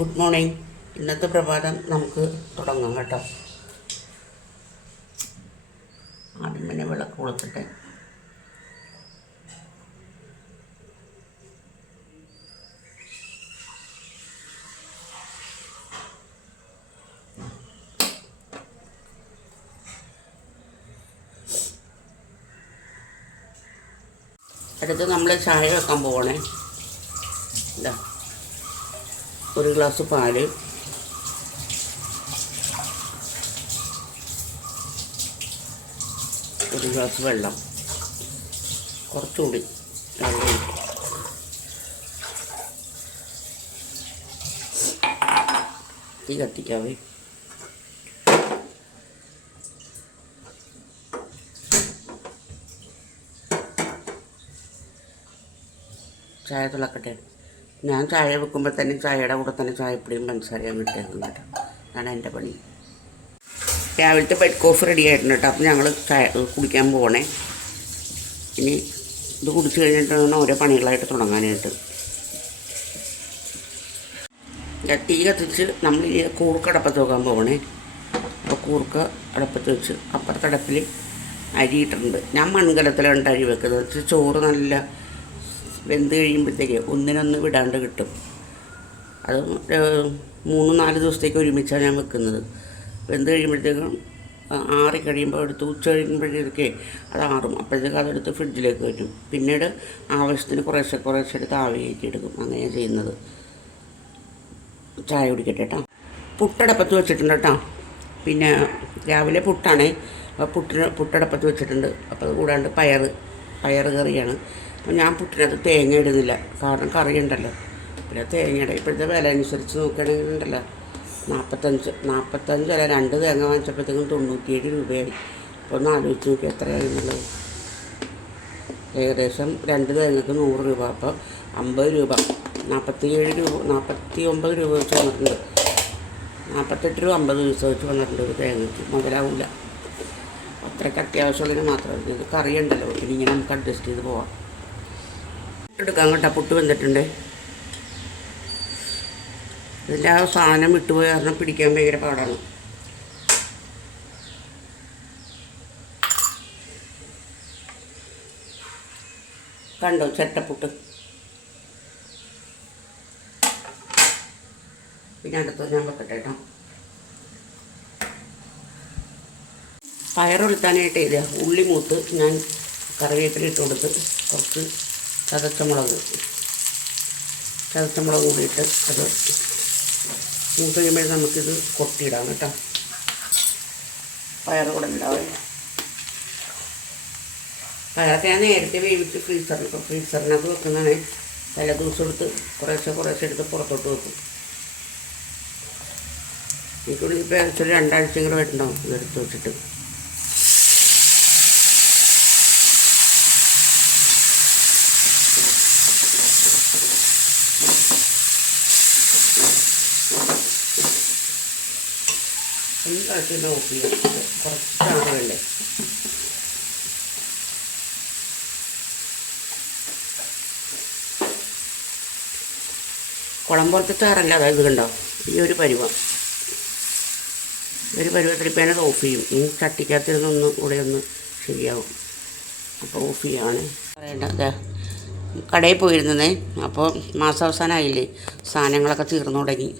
Good morning ഇന്നത്തെ പ്രഭാതം നമുക്ക് തുടങ്ങാം കേട്ടോ. ആദ്യം തന്നെ വിളക്ക് കൊളുത്തിട്ട് അടുത്ത് നമ്മൾ ചായ വെക്കാൻ പോകണേ ഇതാ. ഒരു ഗ്ലാസ് പാൽ. ഒരു ഗ്ലാസ് വെള്ളം. കുറച്ചുകൂടി വെള്ളം. തീ കത്തിക്കാവേ. ചായ തിളക്കട്ടെ? ഞാൻ ചായ വെക്കുമ്പോൾ തന്നെ ചായയുടെ കൂടെ തന്നെ ചായ ചായപ്പൊടിയും പഞ്ചസാരയും വിട്ടേക്കും കേട്ടോ. അതാണ് എന്റെ പണി. രാവിലത്തെ ബെഡ് കോഫി റെഡി ആയിട്ടുണ്ട് കേട്ടോ. അപ്പം ഞങ്ങൾ ചായ കുടിക്കാൻ പോകണേ ഇനി ഇത് കുടിച്ചു കഴിഞ്ഞിട്ട് ഓരോ പണികളായിട്ട് തുടങ്ങാനായിട്ട്. തീ കത്തിച്ച് നമ്മൾ ഈ കൂർക്ക് അടപ്പത്ത് വെക്കാൻ പോകണേ അപ്പോൾ കൂർക്ക് അടപ്പത്ത് വെച്ച് അപ്പുറത്തടപ്പിൽ അരിയിട്ടുണ്ട്. ഞാൻ മൺകലത്തിലാണ് അരി വെക്കുന്നത്. വെച്ച് ചോറ് നല്ല വെന്ത് കഴിയുമ്പോഴത്തേക്ക് ഒന്നിനൊന്ന് വിടാണ്ട് കിട്ടും. അത് മൂന്ന് നാല് ദിവസത്തേക്ക് ഒരുമിച്ചാണ് ഞാൻ വെക്കുന്നത്. വെന്ത് കഴിയുമ്പോഴത്തേക്കും ആറി കഴിയുമ്പോൾ എടുത്ത് ഉച്ച കഴിയുമ്പോഴത്തേക്ക് അത് ആറും. അപ്പോഴത്തേക്ക് അതെടുത്ത് ഫ്രിഡ്ജിലേക്ക് വയ്ക്കും. പിന്നീട് ആവശ്യത്തിന് കുറേശ്ശെ കുറേശ്ശെ എടുത്ത് ആവിയേക്ക് എടുക്കും. അങ്ങനെയാണ് ചെയ്യുന്നത്. ചായ കുടിക്കട്ടെ കേട്ടോ പുട്ടടപ്പത്ത് വെച്ചിട്ടുണ്ട് കേട്ടോ പിന്നെ രാവിലെ പുട്ടാണേ. പുട്ടിന് പുട്ടടപ്പത്ത് വെച്ചിട്ടുണ്ട്. അപ്പോൾ അത് കൂടാണ്ട് പയർ പയർ കറിയാണ്. അപ്പോൾ ഞാൻ പുട്ടിനകത്ത് തേങ്ങ ഇടുന്നില്ല. കാരണം കറി ഉണ്ടല്ലോ. പിന്നെ തേങ്ങയുടെ ഇപ്പോഴത്തെ വില അനുസരിച്ച് നോക്കുകയാണെങ്കിൽ ഉണ്ടല്ലോ നാൽപ്പത്തഞ്ച് നാൽപ്പത്തഞ്ച് അല്ല രണ്ട് തേങ്ങ വാങ്ങിച്ചപ്പോഴത്തേക്കും തൊണ്ണൂറ്റിയേഴ് രൂപയായി. അപ്പോൾ ഒന്ന് ആലോചിച്ച് നോക്കി എത്രയായി എന്നുള്ളത് ഏകദേശം രണ്ട് തേങ്ങക്ക് നൂറ് രൂപ. അപ്പോൾ അമ്പത് രൂപ. നാൽപ്പത്തി ഏഴ് രൂപ നാൽപ്പത്തി ഒമ്പത് രൂപ വെച്ച് വന്നിട്ടുണ്ട്. നാൽപ്പത്തെട്ട് രൂപ അമ്പത് ദിവസം വെച്ച് വന്നിട്ടുണ്ട് ഒരു തേങ്ങയ്ക്ക് മുതലാവില്ല അത്രയ്ക്ക് അത്യാവശ്യമുള്ളതിന് മാത്രം ഇത് കറി ഇനി ഇങ്ങനെ നമുക്ക് അഡ്ജസ്റ്റ് ചെയ്ത് പോവാം. എടുക്കാൻ കേട്ടോ. പുട്ട് വന്നിട്ടുണ്ട്. ഇതിന്റെ ആ സാധനം വിട്ടുപോയ കാരണം പിടിക്കാൻ ഭയങ്കര പാടാണ്. കണ്ടോ ചട്ടപ്പുട്ട് പിന്നെ അടുത്തത് ഞാൻ വെക്കട്ടെ കേട്ടോ. പയറൊരുത്താനായിട്ട് ഇത് ഉള്ളി മൂത്ത് ഞാൻ കറിവേപ്പിലിട്ട് കൊടുത്ത് കുറച്ച് ചതച്ച മുളക് കൂടിയിട്ട് അത് മൂത്ത് കഴിയുമ്പോൾ നമുക്കിത് കൊട്ടിയിടാം കേട്ടോ. പയർ കൂടെ ഉണ്ടാവേ പയറൊക്കെ ഞാൻ നേരത്തെ വേവിച്ച് ഫ്രീസറിൽ ഇപ്പോൾ ഫ്രീസറിനകത്ത് വെക്കുന്നതാണ്. തല ദിവസം എടുത്ത് കുറേശ്ശെ കുറേശ്ശെ എടുത്ത് പുറത്തോട്ട് വെക്കും. എനിക്കൂടി ഇപ്പോൾ ഏകദേശം രണ്ടാഴ്ച കൂടെ വരുന്നുണ്ടാവും ഇതെടുത്ത് വെച്ചിട്ട്. എന്താക്കി ഓഫ് ചെയ്യാം. കുറച്ചാണ് വേണ്ടേ കുളം പോലത്തെ ചാറല്ല? അതായത് കണ്ടോ? ഈ ഒരു പരുവം. ഒരു പരുവത്തിൽ ഇപ്പം ഞാനത് ഓഫ് ചെയ്യും. ഈ ചട്ടിക്കകത്തിരുന്നൊന്ന് കൂടെ ഒന്ന് ശരിയാവും. അപ്പോൾ ഓഫ് ചെയ്യാണ്. പറയേണ്ടത് കടയിൽ പോയിരുന്നേ അപ്പോൾ മാസാവസാനമായില്ലേ? സാധനങ്ങളൊക്കെ തീർന്നു തുടങ്ങി.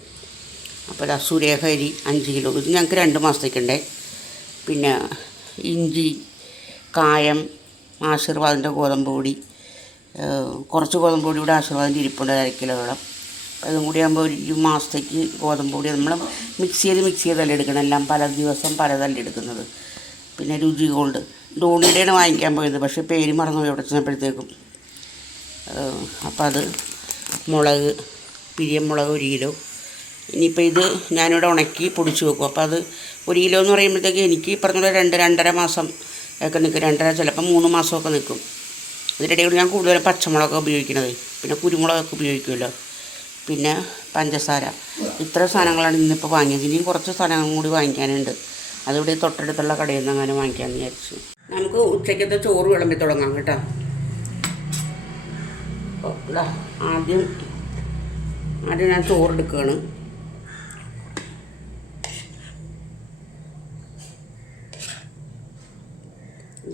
അപ്പോൾ ഇതാ സുരേഖ അരി അഞ്ച് കിലോ. ഇത് ഞങ്ങൾക്ക് രണ്ട് മാസത്തേക്കുണ്ടേ. പിന്നെ ഇഞ്ചി കായം ആശീർവാദിന്റെ ഗോതമ്പ് പൊടി കുറച്ച് ഗോതമ്പ് പൊടി ഇവിടെ ആശീർവാദിന്റെ ഇരിപ്പുണ്ട് അര കിലോളം അതും കൂടി ആകുമ്പോൾ ഒരു മാസത്തേക്ക് ഗോതമ്പ് പൊടി നമ്മൾ മിക്സ് ചെയ്ത് മിക്സ് ചെയ്തല്ലേ എടുക്കണം എല്ലാം പല ദിവസം പലതല്ല എടുക്കുന്നത്? പിന്നെ രുചി ഗോൾഡ്. ധോണിയുടെയാണ് വാങ്ങിക്കാൻ പോയത് പക്ഷേ പേര് മറന്നു പോയി അവിടെ ചെന്നപ്പോഴത്തേക്കും. അപ്പോൾ അത് മുളക് പിരിയൻ മുളക് ഒരു കിലോ. ഇനിയിപ്പോൾ ഇത് ഞാനിവിടെ ഉണക്കി പൊടിച്ച് വെക്കും. അപ്പോൾ അത് ഒരു കിലോ എന്ന് പറയുമ്പോഴത്തേക്ക് എനിക്ക് ഈ പറഞ്ഞ രണ്ട് രണ്ടര മാസം ഒക്കെ നിൽക്കും രണ്ടര ചിലപ്പോൾ മൂന്ന് മാസമൊക്കെ നിൽക്കും ഇതിനിടയിൽ കൂടി ഞാൻ കൂടുതലും പച്ചമുളക് ഉപയോഗിക്കുന്നത്. പിന്നെ കുരുമുളകൊക്കെ ഉപയോഗിക്കുമല്ലോ. പിന്നെ പഞ്ചസാര. ഇത്ര സാധനങ്ങളാണ് ഇന്നിപ്പോൾ വാങ്ങിയത്. ഇനിയും കുറച്ച് സാധനങ്ങൾ കൂടി വാങ്ങിക്കാനുണ്ട്. അതിവിടെ തൊട്ടടുത്തുള്ള കടയിൽ നിന്ന് അങ്ങനെ വാങ്ങിക്കാമെന്ന് വിചാരിച്ചു. നമുക്ക് ഉച്ചയ്ക്കത്തെ ചോറ് വിളമ്പി തുടങ്ങാം കേട്ടോ. ആദ്യം ആദ്യം ഞാൻ ചോറ് ചോറെടുക്കുകയാണ്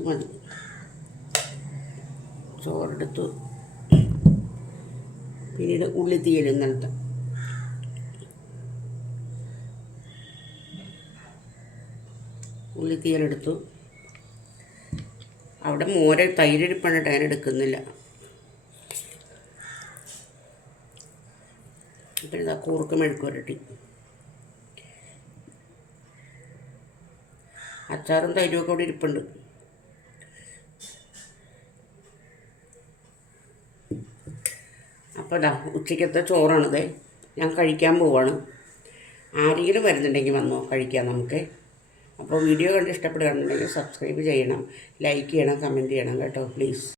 മതി. ചോറെടുത്തു. പിന്നീട് ഉള്ളി ഉള്ളിത്തീയൽ ഇന്നലത്തെ ഉള്ളിത്തീയലെടുത്തു അവിടെ മോര തൈരിരിപ്പാണ് ടയർ എടുക്കുന്നില്ല. പിന്നെ ഇതാ കൂർക്ക് മെഴുക്ക് അച്ചാറും തൈരും ഒക്കെ അവിടെ ഇരിപ്പുണ്ട്. അപ്പോൾ ഇതാ ഉച്ചയ്ക്കത്തെ ചോറാണിത്. ഞാൻ കഴിക്കാൻ പോവാണ്. ആരെങ്കിലും വരുന്നുണ്ടെങ്കിൽ വന്നോ കഴിക്കാം നമുക്ക്. അപ്പോൾ വീഡിയോ കണ്ട് ഇഷ്ടപ്പെടുകയാണെന്നുണ്ടെങ്കിൽ സബ്സ്ക്രൈബ് ചെയ്യണം ലൈക്ക് ചെയ്യണം കമന്റ് ചെയ്യണം കേട്ടോ പ്ലീസ്